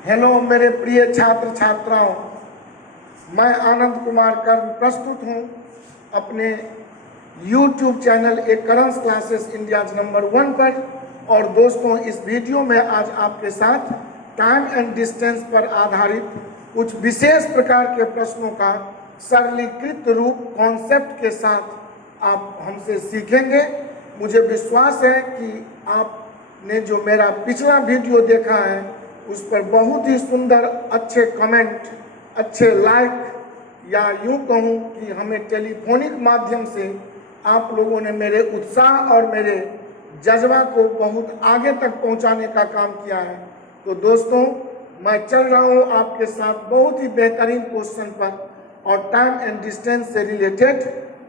Hello मेरे प्रिय छात्र छात्राओं, मैं आनंद कुमार कर्म प्रस्तुत हूँ अपने YouTube चैनल ए करंस क्लासेस इंडिया नंबर 1 पर। और दोस्तों, इस वीडियो में आज आपके साथ टाइम एंड डिस्टेंस पर आधारित कुछ विशेष प्रकार के प्रश्नों का सरलीकृत रूप कॉन्सेप्ट के साथ आप हमसे सीखेंगे। मुझे विश्वास है कि आपने जो मेरा पिछला वीडियो देखा है उस पर बहुत ही सुंदर अच्छे कमेंट, अच्छे लाइक, या यूँ कहूँ कि हमें टेलीफोनिक माध्यम से आप लोगों ने मेरे उत्साह और मेरे जज्बा को बहुत आगे तक पहुंचाने का काम किया है। तो दोस्तों, मैं चल रहा हूं आपके साथ बहुत ही बेहतरीन क्वेश्चन पर, और टाइम एंड डिस्टेंस से रिलेटेड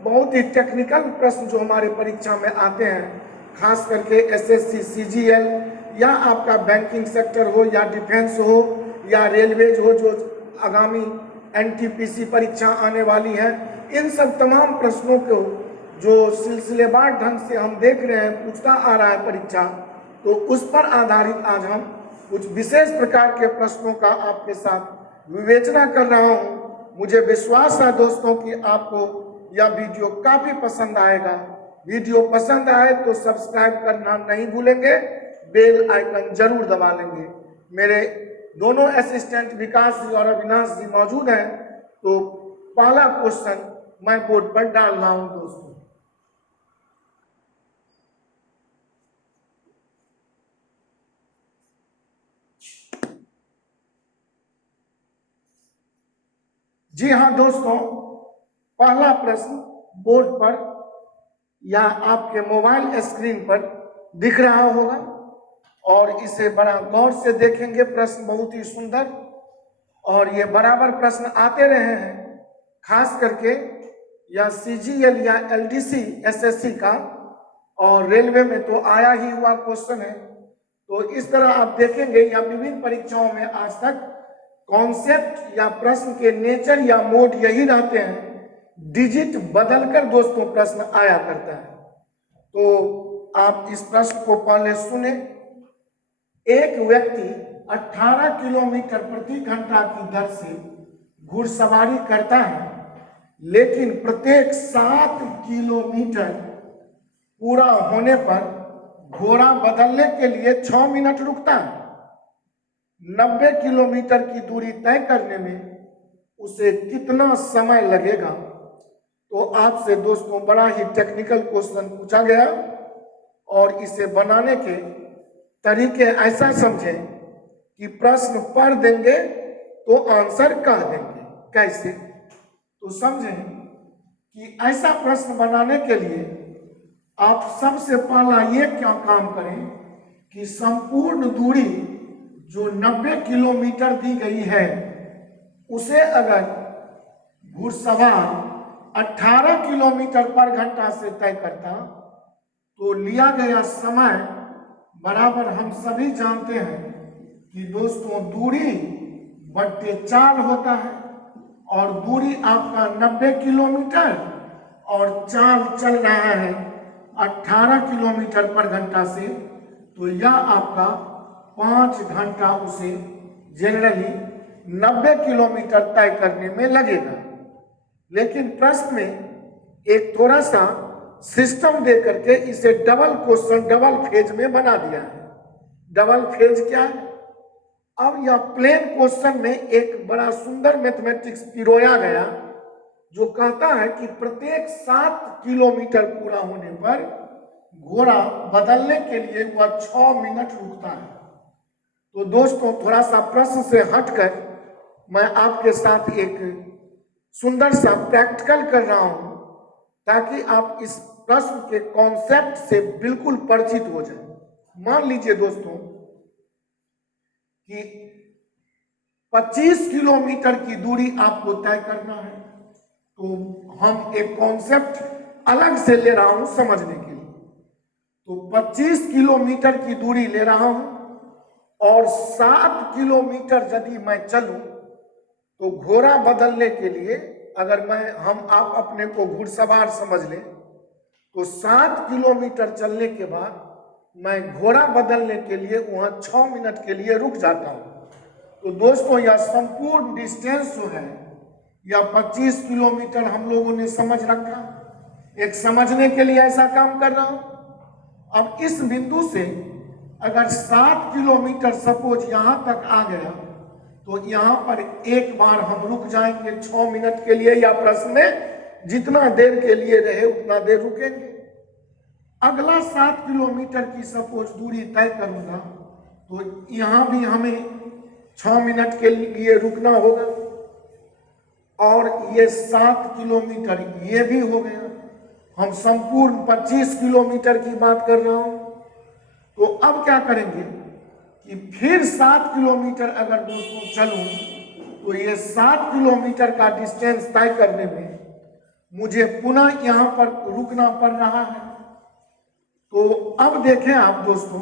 बहुत ही टेक्निकल प्रश्न जो हमारे परीक्षा में आते हैं, खास करके एसएससी, सीजीएल, या आपका बैंकिंग सेक्टर हो, या डिफेंस हो, या रेलवेज हो, जो आगामी एनटीपीसी परीक्षा आने वाली है, इन सब तमाम प्रश्नों को जो सिलसिलेवार ढंग से हम देख रहे हैं पूछता आ रहा है परीक्षा, तो उस पर आधारित आज हम कुछ विशेष प्रकार के प्रश्नों का आपके साथ विवेचना कर रहा हूं। मुझे विश्वास है दोस्तों कि आपको यह वीडियो काफ़ी पसंद आएगा। वीडियो पसंद आए तो सब्सक्राइब करना नहीं भूलेंगे, बेल आइकन जरूर दबा लेंगे। मेरे दोनों असिस्टेंट विकास जी और अविनाश जी मौजूद हैं, तो पहला क्वेश्चन मैं बोर्ड पर डाल रहा हूं दोस्तों। जी हाँ दोस्तों, पहला प्रश्न बोर्ड पर या आपके मोबाइल स्क्रीन पर दिख रहा होगा, और इसे बड़ा गौर से देखेंगे। प्रश्न बहुत ही सुंदर, और ये बराबर प्रश्न आते रहे हैं, खास करके या सीजीएल या एलडीसी एसएससी का, और रेलवे में तो आया ही हुआ क्वेश्चन है। तो इस तरह आप देखेंगे या विभिन्न परीक्षाओं में आज तक कॉन्सेप्ट या प्रश्न के नेचर या मोड यही रहते हैं, डिजिट बदलकर दोस्तों प्रश्न आया करता है। तो आप इस प्रश्न को पहले सुने। एक व्यक्ति 18 किलोमीटर प्रति घंटा की दर से घुड़सवारी करता है, लेकिन प्रत्येक 7 किलोमीटर पूरा होने पर घोड़ा बदलने के लिए 6 मिनट रुकता है। 90 किलोमीटर की दूरी तय करने में उसे कितना समय लगेगा? तो आपसे दोस्तों बड़ा ही टेक्निकल क्वेश्चन पूछा गया, और इसे बनाने के तरीके ऐसा समझें कि प्रश्न पढ़ देंगे तो आंसर कह देंगे। कैसे? तो समझें कि ऐसा प्रश्न बनाने के लिए आप सबसे पहला ये क्या काम करें कि संपूर्ण दूरी जो 90 किलोमीटर दी गई है, उसे अगर घुड़सवार 18 किलोमीटर पर घंटा से तय करता, तो लिया गया समय बराबर हम सभी जानते हैं कि दोस्तों दूरी बट्टे 4 होता है, और दूरी आपका 90 किलोमीटर, और चाल चल रहा है 18 किलोमीटर पर घंटा से, तो यह आपका 5 घंटा उसे जनरली 90 किलोमीटर तय करने में लगेगा। लेकिन प्रश्न में एक थोड़ा सा सिस्टम दे करके इसे डबल क्वेश्चन, डबल फेज में बना दिया है। डबल फेज क्या है? अब यह प्लेन क्वेश्चन में एक बड़ा सुंदर मैथमेटिक्स पिरोया गया, जो कहता है कि प्रत्येक 7 किलोमीटर पूरा होने पर घोड़ा बदलने के लिए वह 6 मिनट रुकता है। तो दोस्तों, थोड़ा सा प्रश्न से हटकर मैं आपके साथ एक सुंदर सा प्रैक्टिकल कर रहा हूं, ताकि आप इस प्रश्न के कॉन्सेप्ट से बिल्कुल परिचित हो जाए। मान लीजिए दोस्तों कि 25 किलोमीटर की दूरी आपको तय करना है, तो हम एक कॉन्सेप्ट अलग से ले रहा हूं समझने के लिए। तो 25 किलोमीटर की दूरी ले रहा हूं, और 7 किलोमीटर यदि मैं चलूं, तो घोड़ा बदलने के लिए, अगर हम आप अपने को घुड़सवार समझ लें, तो 7 किलोमीटर चलने के बाद मैं घोड़ा बदलने के लिए वहां 6 मिनट के लिए रुक जाता हूं। तो दोस्तों यह संपूर्ण डिस्टेंस जो है यह 25 किलोमीटर हम लोगों ने समझ रखा। एक समझने के लिए ऐसा काम कर रहा हूं। अब इस बिंदु से अगर 7 किलोमीटर सपोज यहां तक आ गया तो यहां पर एक बार हम रुक जाएंगे 6 मिनट के लिए, या प्रश्न में जितना देर के लिए रहे उतना देर रुकेंगे। अगला 7 किलोमीटर की सपोज दूरी तय करूंगा तो यहां भी हमें 6 मिनट के लिए रुकना होगा, और ये 7 किलोमीटर ये भी हो गया। हम संपूर्ण 25 किलोमीटर की बात कर रहा हूं। तो अब क्या करेंगे कि फिर 7 किलोमीटर अगर दोस्तों चलूं तो ये 7 किलोमीटर का डिस्टेंस तय करने में मुझे पुनः यहां पर रुकना पड़ रहा है। तो अब देखें आप दोस्तों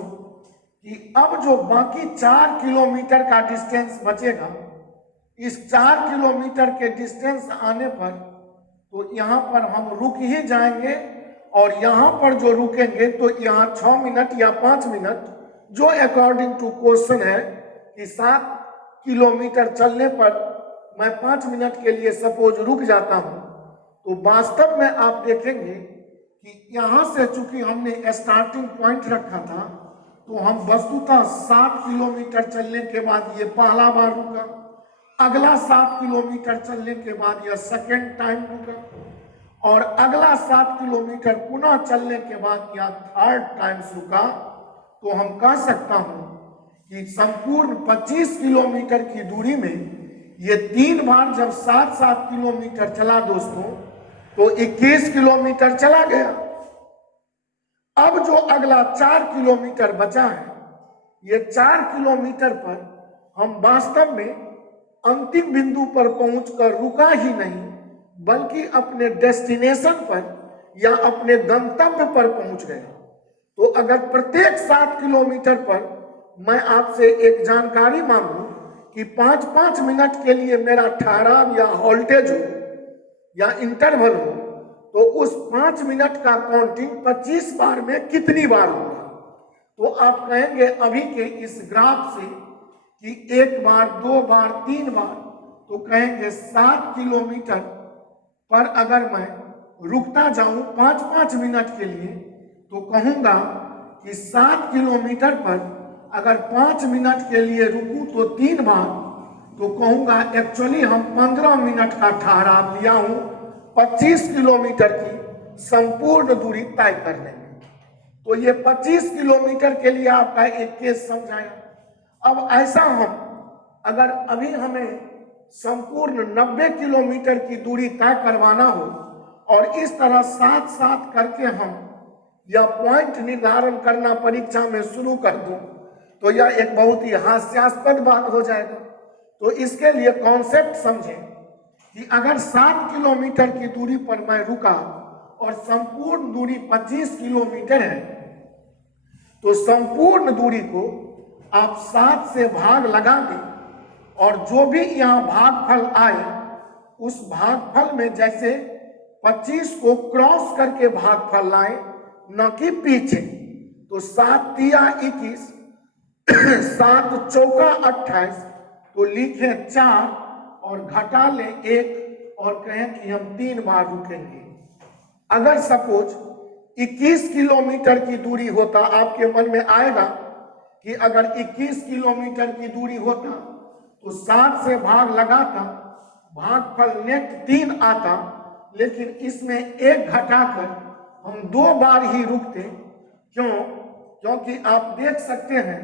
कि अब जो बाकी 4 किलोमीटर का डिस्टेंस बचेगा, इस 4 किलोमीटर के डिस्टेंस आने पर तो यहाँ पर हम रुक ही जाएंगे, और यहाँ पर जो रुकेंगे तो यहाँ 6 मिनट या 5 मिनट, जो अकॉर्डिंग टू क्वेश्चन है कि 7 किलोमीटर चलने पर मैं 5 मिनट के लिए सपोज रुक जाता हूँ, तो वास्तव में आप देखेंगे कि यहाँ से चूंकि हमने स्टार्टिंग पॉइंट रखा था तो हम वस्तुतः 7 किलोमीटर चलने के बाद ये पहला बार रुका, अगला 7 किलोमीटर चलने के बाद यह सेकेंड टाइम रुका, और अगला 7 किलोमीटर पुनः चलने के बाद यह थर्ड टाइम रुका। तो हम कह सकता हूं कि संपूर्ण 25 किलोमीटर की दूरी में ये 3 बार जब 7-7 किलोमीटर चला दोस्तों तो 21 किलोमीटर चला गया। अब जो अगला 4 किलोमीटर बचा है, ये 4 किलोमीटर पर हम वास्तव में अंतिम बिंदु पर पहुंचकर रुका ही नहीं, बल्कि अपने डेस्टिनेशन पर या अपने गंतव्य पर पहुंच गए। तो अगर प्रत्येक 7 किलोमीटर पर मैं आपसे एक जानकारी मांगू कि 5-5 मिनट के लिए मेरा ठहराव या हॉल्टेज हो या इंटरवल हो, तो उस 5 मिनट का काउंटिंग 25 बार में कितनी बार होगा? तो आप कहेंगे अभी के इस ग्राफ से कि 1 बार, 2 बार, 3 बार, तो कहेंगे 7 किलोमीटर पर अगर मैं रुकता जाऊं 5-5 मिनट के लिए, तो कहूंगा कि 7 किलोमीटर पर अगर 5 मिनट के लिए रुकूं तो 3 बार, तो कहूंगा एक्चुअली हम 15 मिनट का ठहराव लिया हूं 25 किलोमीटर की संपूर्ण दूरी तय करने में। तो ये 25 किलोमीटर के लिए आपका एक केस समझाया। अब ऐसा हम अगर अभी हमें संपूर्ण 90 किलोमीटर की दूरी तय करवाना हो और इस तरह साथ करके हम यह पॉइंट निर्धारण करना परीक्षा में शुरू कर दूं, तो यह एक बहुत ही हास्यास्पद बात हो जाएगा। तो इसके लिए कॉन्सेप्ट समझें कि अगर 7 किलोमीटर की दूरी पर मैं रुका और संपूर्ण दूरी 25 किलोमीटर है, तो संपूर्ण दूरी को आप 7 से भाग लगा दें, और जो भी यहाँ भागफल आए उस भागफल में जैसे 25 को क्रॉस करके भागफल लाए, न कि पीछे। तो 7 तिया 21, 7 चौका 28, तो लिखे 4 और घटा ले 1 और कहें कि हम 3 बार रुकेंगे। अगर सपोज 21 किलोमीटर की दूरी होता, आपके मन में आएगा कि अगर 21 किलोमीटर की दूरी होता तो 7 से भाग लगाता, भागफल नेट 3 आता, लेकिन इसमें 1 घटाकर हम 2 बार ही रुकते। क्यों? क्योंकि आप देख सकते हैं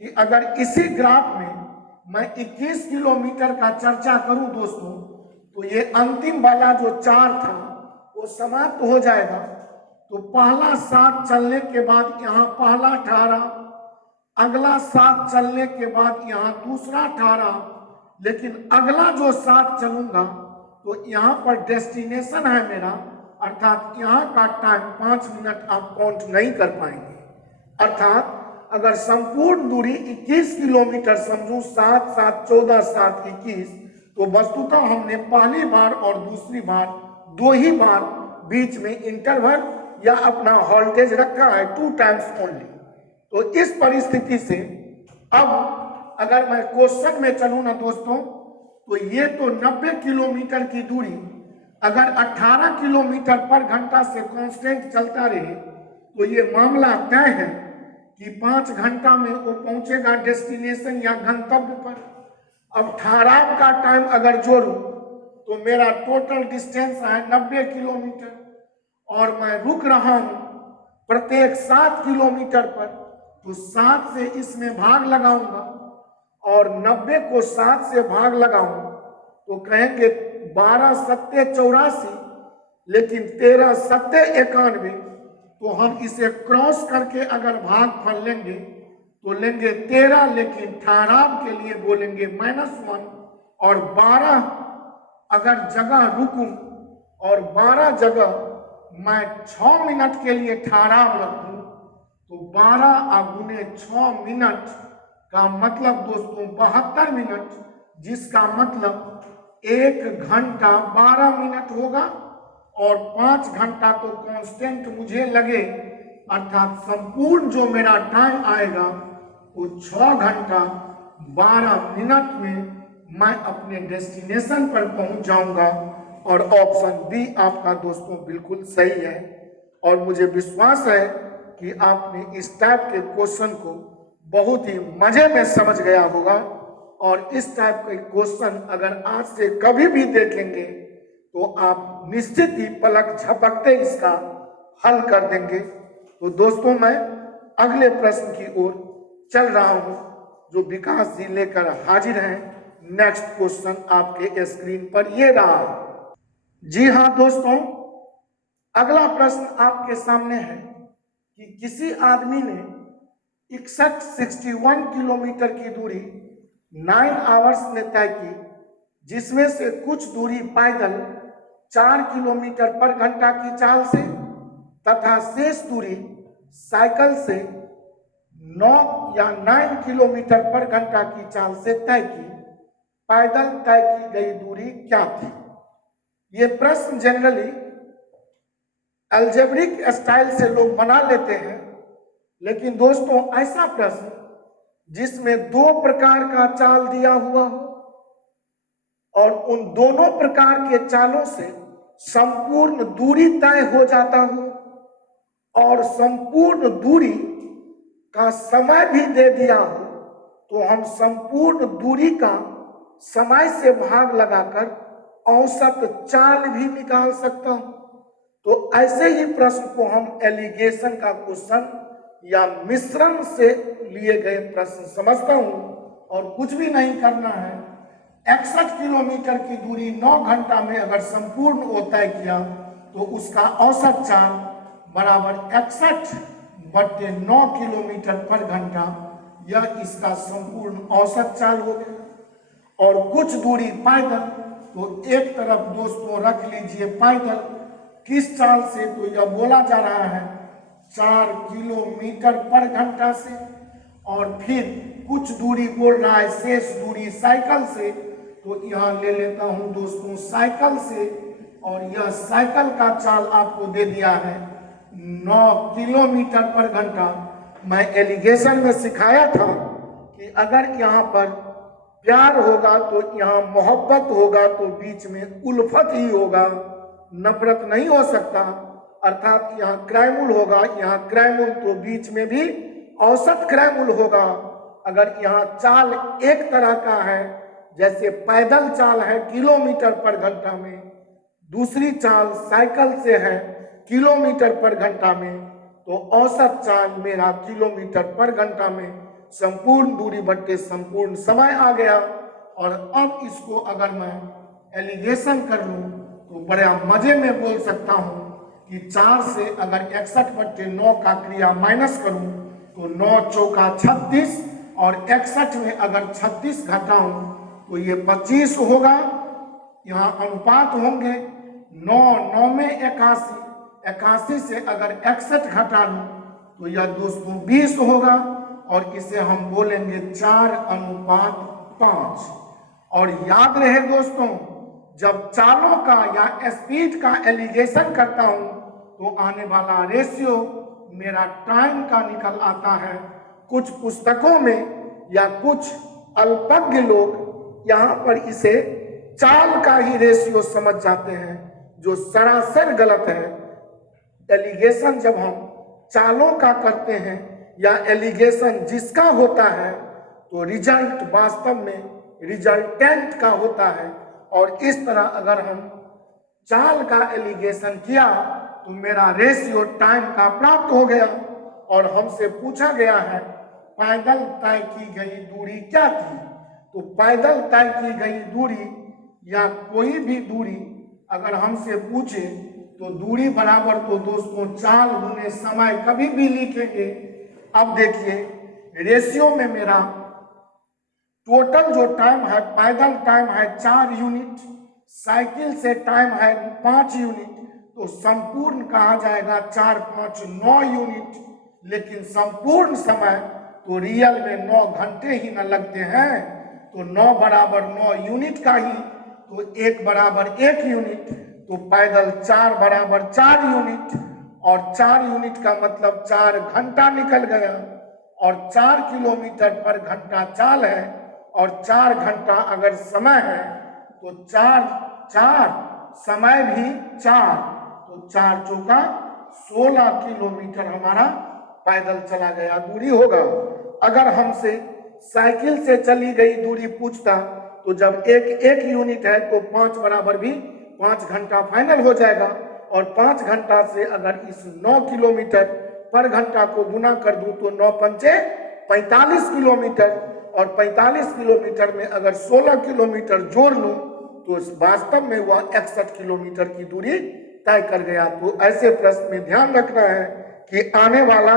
कि अगर इसी ग्राफ में मैं 21 किलोमीटर का चर्चा करूं दोस्तों, तो ये अंतिम वाला जो 4 था वो समाप्त हो जाएगा। तो पहला 7 चलने के बाद यहाँ पहला ठहरा, अगला 7 चलने के बाद यहाँ दूसरा ठहरा, लेकिन अगला जो 7 चलूंगा तो यहाँ पर डेस्टिनेशन है मेरा, अर्थात यहाँ का टाइम 5 मिनट आप काउंट नहीं कर पाएंगे। अर्थात अगर संपूर्ण दूरी 21 किलोमीटर समझूं, 7, 7, 14, 7, 21, तो वस्तुतः हमने पहली बार और दूसरी बार 2 ही बार बीच में इंटरवल या अपना हॉल्टेज रखा है, 2 टाइम्स ओनली। तो इस परिस्थिति से अब अगर मैं क्वेश्चन में चलूं ना दोस्तों, तो ये तो 90 किलोमीटर की दूरी अगर 18 किलोमीटर पर घंटा से कांस्टेंट चलता रहे तो ये मामला तय है कि 5 घंटा में वो पहुंचेगा डेस्टिनेशन या गंतव्य पर। अब ठहराव का टाइम अगर जोड़ूं तो मेरा टोटल डिस्टेंस है 90 किलोमीटर और मैं रुक रहा हूं प्रत्येक 7 किलोमीटर पर, तो 7 से इसमें भाग लगाऊंगा और 90 को 7 से भाग लगाऊं तो कहेंगे 12 सत्ते 84, लेकिन 13 सत्ते 91, तो हम इसे क्रॉस करके अगर भागफल लेंगे तो लेंगे 13, लेकिन ठहराव के लिए बोलेंगे -1, और 12 अगर जगह रुकूं और 12 जगह मैं 6 मिनट के लिए ठहराव रखूं तो 12 गुने 6 मिनट का मतलब दोस्तों 72 मिनट, जिसका मतलब 1 घंटा 12 मिनट होगा और 5 घंटा तो कांस्टेंट मुझे लगे, अर्थात संपूर्ण जो मेरा टाइम आएगा वो 6 घंटा 12 मिनट में मैं अपने डेस्टिनेशन पर पहुंच जाऊंगा। और ऑप्शन बी आपका दोस्तों बिल्कुल सही है। और मुझे विश्वास है कि आपने इस टाइप के क्वेश्चन को बहुत ही मजे में समझ गया होगा, और इस टाइप के क्वेश्चन अगर आज से कभी भी देखेंगे तो आप निश्चित ही पलक झपकते इसका हल कर देंगे। तो दोस्तों मैं अगले प्रश्न की ओर चल रहा हूं जो विकास जी लेकर हाजिर हैं। नेक्स्ट क्वेश्चन आपके स्क्रीन पर ये रहा। जी हाँ दोस्तों, अगला प्रश्न आपके सामने है कि किसी आदमी ने 61 किलोमीटर की दूरी 9 आवर्स में तय की, जिसमें से कुछ दूरी पैदल 4 किलोमीटर पर घंटा की चाल से तथा शेष दूरी साइकिल से 9 किलोमीटर पर घंटा की चाल से तय की। पैदल तय की गई दूरी क्या थी? ये प्रश्न जनरली अलजेब्रिक स्टाइल से लोग बना लेते हैं, लेकिन दोस्तों ऐसा प्रश्न जिसमें 2 प्रकार का चाल दिया हुआ हो और उन दोनों प्रकार के चालों से संपूर्ण दूरी तय हो जाता हो और संपूर्ण दूरी का समय भी दे दिया हो, तो हम संपूर्ण दूरी का समय से भाग लगाकर औसत चाल भी निकाल सकता हूं। तो ऐसे ही प्रश्न को हम एलिगेशन का क्वेश्चन या मिश्रण से लिए गए प्रश्न समझता हूं, और कुछ भी नहीं करना है। 61 किलोमीटर की दूरी 9 घंटा में अगर संपूर्ण वो तय किया तो उसका औसत चाल बराबर 61/9 किलोमीटर पर घंटा, यह इसका संपूर्ण औसत चाल हो गया। और कुछ दूरी पैदल, तो एक तरफ दोस्तों रख लीजिए पैदल किस चाल से, तो यह बोला जा रहा है 4 किलोमीटर पर घंटा से, और फिर कुछ दूरी बोल रहा है शेष दूरी साइकिल से, तो यहां ले लेता हूं दोस्तों साइकिल से, और यह साइकिल का चाल आपको दे दिया है 9 किलोमीटर पर घंटा। मैं एलिगेशन में सिखाया था कि अगर यहाँ पर प्यार होगा तो यहाँ मोहब्बत होगा, तो बीच में उल्फत ही होगा, नफरत नहीं हो सकता। अर्थात यहाँ क्रैमुल होगा, यहाँ क्रैमुल, तो बीच में भी औसत क्रैमुल होगा। अगर यहाँ चाल एक तरह का है, जैसे पैदल चाल है किलोमीटर पर घंटा में, दूसरी चाल साइकिल से है किलोमीटर पर घंटा में, तो औसत चाल मेरा किलोमीटर पर घंटा में संपूर्ण दूरी बट्टे संपूर्ण समय आ गया। और अब इसको अगर मैं एलिगेशन कर लूं तो बड़ा मजे में बोल सकता हूं कि 4 से अगर 61/9 का क्रिया माइनस करूं तो 9 चौका 36, और 61 में अगर 36 घटाऊं तो ये 25 होगा। यहाँ अनुपात होंगे 9 में 81, 81 से अगर 61 घटा लूं तो यह दोस्तों 20 होगा, और इसे हम बोलेंगे 4:5। और याद रहे दोस्तों, जब चालों का या स्पीड का एलिगेशन करता हूं तो आने वाला रेशियो मेरा टाइम का निकल आता है। कुछ पुस्तकों में या कुछ अल्पज्ञ लोग यहाँ पर इसे चाल का ही रेशियो समझ जाते हैं, जो सरासर गलत है। एलिगेशन जब हम चालों का करते हैं या एलिगेशन जिसका होता है, तो रिजल्ट वास्तव में रिजल्टेंट का होता है। और इस तरह अगर हम चाल का एलिगेशन किया तो मेरा रेशियो टाइम का प्राप्त हो गया। और हमसे पूछा गया है पैदल तय की गई दूरी क्या थी। तो पैदल तय की गई दूरी या कोई भी दूरी अगर हमसे पूछे तो दूरी बराबर तो दोस्तों चाल गुने समय कभी भी लिखेंगे। अब देखिए रेशियो में मेरा टोटल जो टाइम है, पैदल टाइम है 4 यूनिट, साइकिल से टाइम है 5 यूनिट, तो संपूर्ण कहा जाएगा 4 5 9 यूनिट। लेकिन संपूर्ण समय तो रियल में 9 घंटे ही न लगते हैं, तो 9 बराबर 9 यूनिट का ही, तो 1 बराबर 1 यूनिट, तो पैदल 4 बराबर 4 यूनिट, और 4 यूनिट का मतलब 4 घंटा निकल गया। और 4 किलोमीटर पर घंटा चाल है, और 4 घंटा अगर समय है तो 4 4 समय भी 4, तो 4 चौका 16 किलोमीटर हमारा पैदल चला गया दूरी होगा। अगर हमसे साइकिल से चली गई दूरी पूछता तो जब एक यूनिट है तो 5 बराबर भी 5 घंटा फाइनल हो जाएगा। और 5 घंटा से अगर इस 9 किलोमीटर पर घंटा को गुना कर दूं तो 9 पंचे 45 किलोमीटर, और 45 किलोमीटर में अगर 16 किलोमीटर जोड़ लूं तो वास्तव में वह 61 किलोमीटर की दूरी तय कर गया। तो ऐसे प्रश्न में ध्यान रखना है कि आने वाला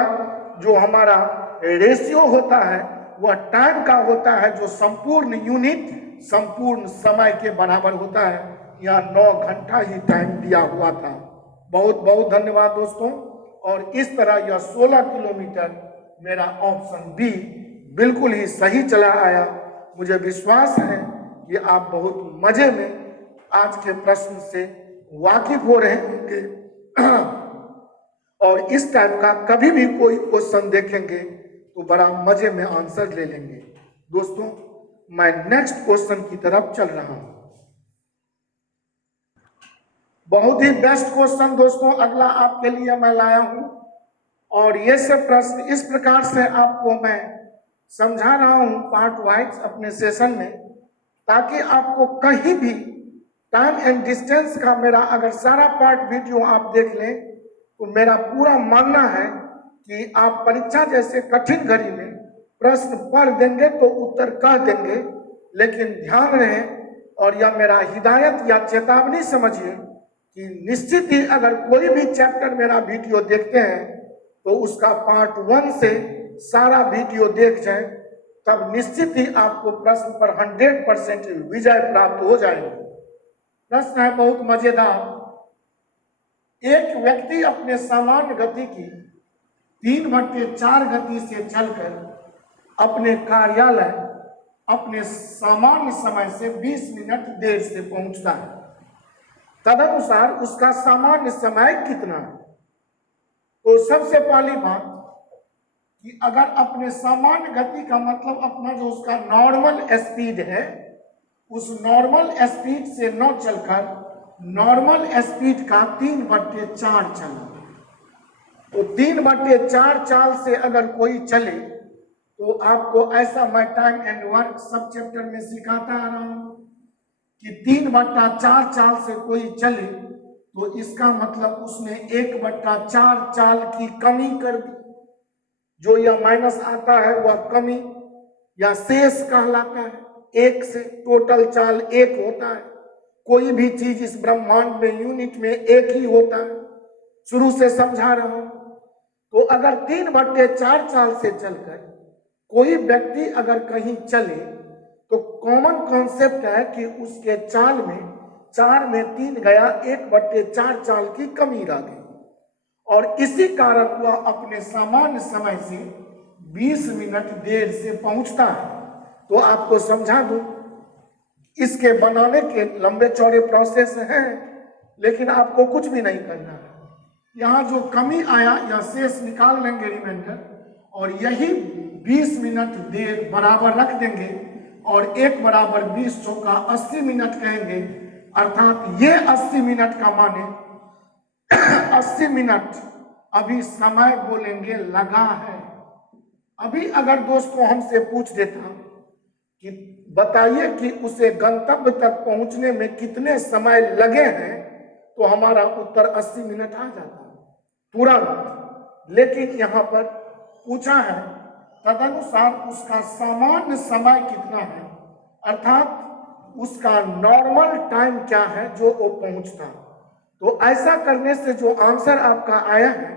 जो हमारा रेशियो होता है वह टाइम का होता है, जो संपूर्ण यूनिट संपूर्ण समय के बराबर होता है। यहाँ 9 घंटा ही टाइम दिया हुआ था। बहुत बहुत धन्यवाद दोस्तों। और इस तरह यह 16 किलोमीटर मेरा ऑप्शन बी बिल्कुल ही सही चला आया। मुझे विश्वास है कि आप बहुत मजे में आज के प्रश्न से वाकिफ हो रहे होंगे, और इस टाइप का कभी भी कोई क्वेश्चन देखेंगे तो बड़ा मजे में आंसर ले लेंगे। दोस्तों मैं नेक्स्ट क्वेश्चन की तरफ चल रहा हूं। बहुत ही बेस्ट क्वेश्चन दोस्तों अगला आपके लिए मैं लाया हूं, और ये सब प्रश्न इस प्रकार से आपको मैं समझा रहा हूं पार्ट वाइज अपने सेशन में, ताकि आपको कहीं भी टाइम एंड डिस्टेंस का मेरा अगर सारा पार्ट वीडियो आप देख लें तो मेरा पूरा मानना है कि आप परीक्षा जैसे कठिन घड़ी में प्रश्न पढ़ देंगे तो उत्तर कह देंगे। लेकिन ध्यान रहे, और यह मेरा हिदायत या चेतावनी समझिए कि निश्चित ही अगर कोई भी चैप्टर मेरा वीडियो देखते हैं तो उसका पार्ट 1 से सारा वीडियो देख जाए, तब निश्चित ही आपको प्रश्न पर 100% विजय प्राप्त हो जाएगी। प्रश्न है बहुत मजेदार। एक व्यक्ति अपने सामान्य गति की 3/4 गति से चलकर अपने कार्यालय अपने सामान्य समय से 20 मिनट देर से पहुंचता है। तदनुसार उसका सामान्य समय कितना है? तो सबसे पहली बात कि अगर अपने सामान्य गति का मतलब अपना जो उसका नॉर्मल स्पीड है, उस नॉर्मल स्पीड से न चलकर नॉर्मल स्पीड का 3/4 चलना। तो 3/4 चाल से अगर कोई चले तो आपको ऐसा मैं टाइम एंड वर्क सब चैप्टर में सिखाता आ रहा हूं कि 3/4 चाल से कोई चले तो इसका मतलब उसने 1/4 चाल की कमी कर दी। जो यह माइनस आता है वह कमी या शेष कहलाता है। 1 से टोटल चाल 1 होता है। कोई भी चीज इस ब्रह्मांड में यूनिट में 1 ही होता है। शुरू से समझा रहा हूं। तो अगर 3/4 चाल से चलकर कोई व्यक्ति अगर कहीं चले तो कॉमन कॉन्सेप्ट है कि उसके चाल में 4 में 3 गया, 1/4 चाल की कमी रह गई, और इसी कारण वह अपने सामान्य समय से 20 मिनट देर से पहुंचता है। तो आपको समझा दूं, इसके बनाने के लंबे चौड़े प्रोसेस हैं, लेकिन आपको कुछ भी नहीं करना है। यहाँ जो कमी आया या शेष निकाल लेंगे रिमाइंडर, और यही 20 मिनट देर बराबर रख देंगे। और 1 बराबर 20 चौका 80 मिनट कहेंगे, अर्थात ये 80 मिनट का माने 80 मिनट अभी समय बोलेंगे लगा है। अभी अगर दोस्तों हमसे पूछ देता कि बताइए कि उसे गंतव्य तक पहुंचने में कितने समय लगे हैं, तो हमारा उत्तर 80 मिनट आ जाता तुरंत। लेकिन यहाँ पर पूछा है तदनुसार उसका सामान्य समय कितना है, अर्थात उसका नॉर्मल टाइम क्या है जो वो पहुंचता। तो ऐसा करने से जो आंसर आपका आया है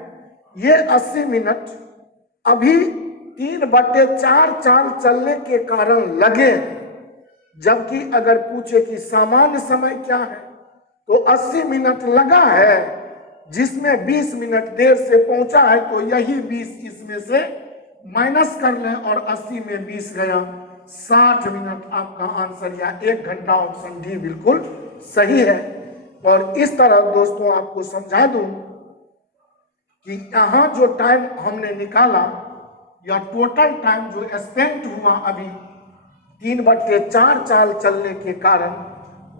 ये 80 मिनट अभी 3/4 चाल चलने के कारण लगे। जबकि अगर पूछे कि सामान्य समय क्या है तो 80 मिनट लगा है, जिसमें 20 मिनट देर से पहुंचा है, तो यही 20 इसमें से माइनस कर लें और 80 में 20 गया, 60 मिनट आपका आंसर या 1 घंटा, ऑप्शन डी बिल्कुल सही है। और इस तरह दोस्तों आपको समझा दूं कि यहाँ जो टाइम हमने निकाला या टोटल टाइम जो स्पेंड हुआ अभी 3/4 चाल चलने के कारण,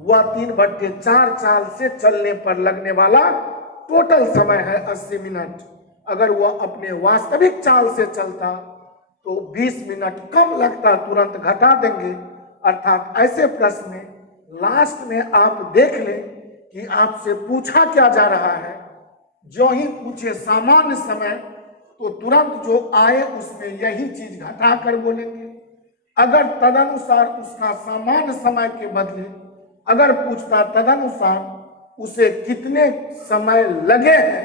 वह 3/4 चाल से चलने पर लगने वाला टोटल समय है 80 मिनट। अगर वह अपने वास्तविक चाल से चलता तो 20 मिनट कम लगता, तुरंत घटा देंगे। अर्थात ऐसे प्रश्न में लास्ट में आप देख लें कि आपसे पूछा क्या जा रहा है। जो ही पूछे सामान्य समय तो तुरंत जो आए उसमें यही चीज घटा कर बोलेंगे। अगर तदनुसार उसका सामान्य समय के बदले अगर पूछता तदनुसार उसे कितने समय लगे हैं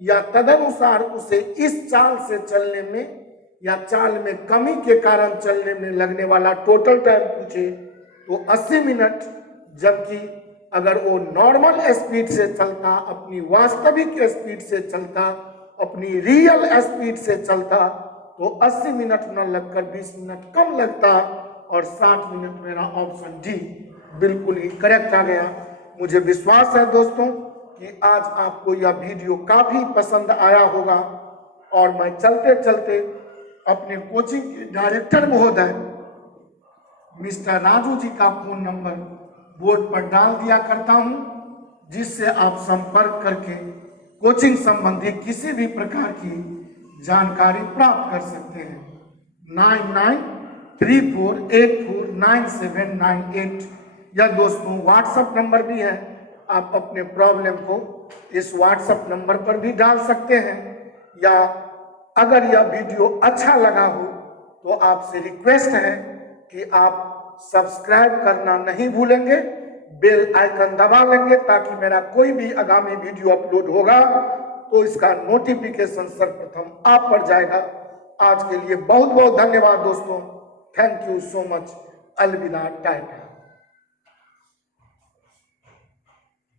या तदनुसार उसे इस चाल से चलने में या चाल में कमी के कारण चलने में लगने वाला टोटल टाइम पूछे तो 80 मिनट। जबकि अगर वो नॉर्मल स्पीड से चलता, अपनी वास्तविक स्पीड से चलता, अपनी रियल स्पीड से चलता तो 80 मिनट न लगकर 20 मिनट कम लगता और 60 मिनट मेरा ऑप्शन डी बिल्कुल ही करेक्ट आ गया। मुझे विश्वास है दोस्तों कि आज आपको यह वीडियो काफी पसंद आया होगा और मैं चलते चलते अपने कोचिंग के डायरेक्टर महोदय मिस्टर राजू जी का फोन नंबर बोर्ड पर डाल दिया करता हूं, जिससे आप संपर्क करके कोचिंग संबंधी किसी भी प्रकार की जानकारी प्राप्त कर सकते हैं। 9934849798 यह दोस्तों व्हाट्सएप नंबर भी है। आप अपने प्रॉब्लम को इस व्हाट्सएप नंबर पर भी डाल सकते हैं, या अगर यह वीडियो अच्छा लगा हो तो आपसे रिक्वेस्ट है कि आप सब्सक्राइब करना नहीं भूलेंगे, बेल आइकन दबा लेंगे ताकि मेरा कोई भी आगामी वीडियो अपलोड होगा तो इसका नोटिफिकेशन सर्वप्रथम आप पर जाएगा। आज के लिए बहुत बहुत धन्यवाद दोस्तों। Thank you so much. अलविदा टाटा।